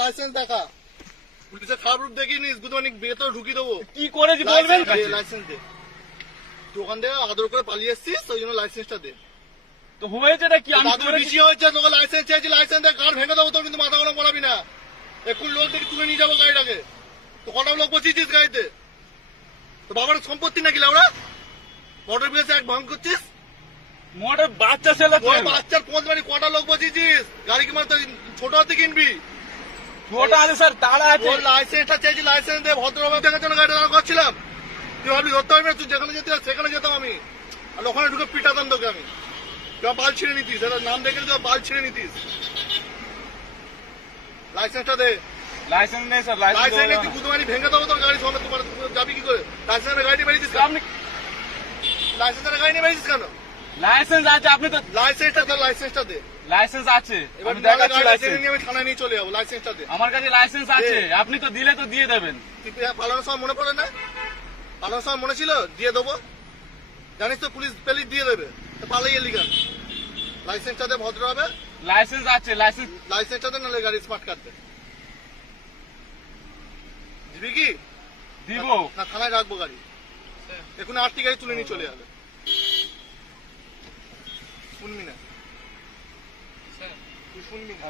Licence দেখা। পুলিশের খারাপ রূপ দেখিয়ে নিস, গুদমানি ভেতরে ঢুকিয়ে দেবো। কি করেছি বলবেন? লাইসেন্স দে। দোকান থেকে আদর করে পালিয়ে এসছিস, ওই জন্য লাইসেন্সটা দে। তো হয়েছেটা কি? আমি দাদুর বেশি হয়েছে, তোকে লাইসেন্স চেয়েছি, লাইসেন্স দে। কার ভেঙে দেবো তোর, কিন্তু মাথা গরম করাবি না। এখন লোক দেখে তুলে নিয়ে যাবো গাড়িটাকে। তো কটা লোক বসিয়েছিস গাড়িতে? তো বাবার সম্পত্তি নাকি ওরা? মোটর বিলেসে এক ভাঙ করছিস। মোটর বাচ্চা ছেলে তো। ওই বাচ্চার পথ মানে কটা লোক বসিয়েছিস? গাড়ি কি মানে ছোট হাতে কিনবি? ওটা আছে স্যার, তারা আছে। ওর লাইসেন্সটা চেয়েছি, লাইসেন্স দে। ভদ্রভাবে দেখার জন্য গাড়িটা দাঁড় করছিলাম। তুই ভাবলি ধরতে পারবি না? তুই যেখানে যেতে সেখানে যেতাম আমি, আর ওখানে ঢুকে পিটাতাম তোকে আমি। তুই বাল ছিঁড়ে নিতিস, এটা নাম দেখে তুই বাল ছিঁড়ে নিতিস। লাইসেন্সটা দে। লাইসেন্স নেই স্যার, লাইসেন্স নেই, লাইসেন্স তুই গুদমানি ভেঙে দেবো তোর গাড়ি সমেত। তোমার যাবি কি করে? লাইসেন্সের গাড়ি নিয়ে বেরিয়েছিস কেন? আপনি লাইসেন্সের গাড়ি নিয়ে বেরিয়েছিস কেন? লাইসেন্স আছে, আপনি তো লাইসেন্সটা দে, লাইসেন্সটা দে। লাইসেন্স আছে। এবার আমি দেখাচ্ছি গাড়ি লাইসেন্স। নিয়ে আমি থানায় নিয়ে চলে যাবো। লাইসেন্সটা দে। আমার কাছে লাইসেন্স আছে, আপনি তো দিলে তো দিয়ে দেবেন। তুই পালানোর সময় মনে পড়ে না? পালানোর সময় মনে ছিল দিয়ে দেবো? জানিস তো পুলিশ পেলি দিয়ে দেবে, তো পালাই এলি কেন? লাইসেন্সটা দে ভদ্র হবে। লাইসেন্স আছে, লাইসেন্স লাইসেন্সটা দে, নাহলে গাড়ি স্মার্ট কার্ড দে। দিবি কি? দিব। না থানায় রাখবো গাড়ি। এখন আটটি গাড়ি তুলে নিয়ে চলে যাবে। শুনবি না? তুই শুনবি না?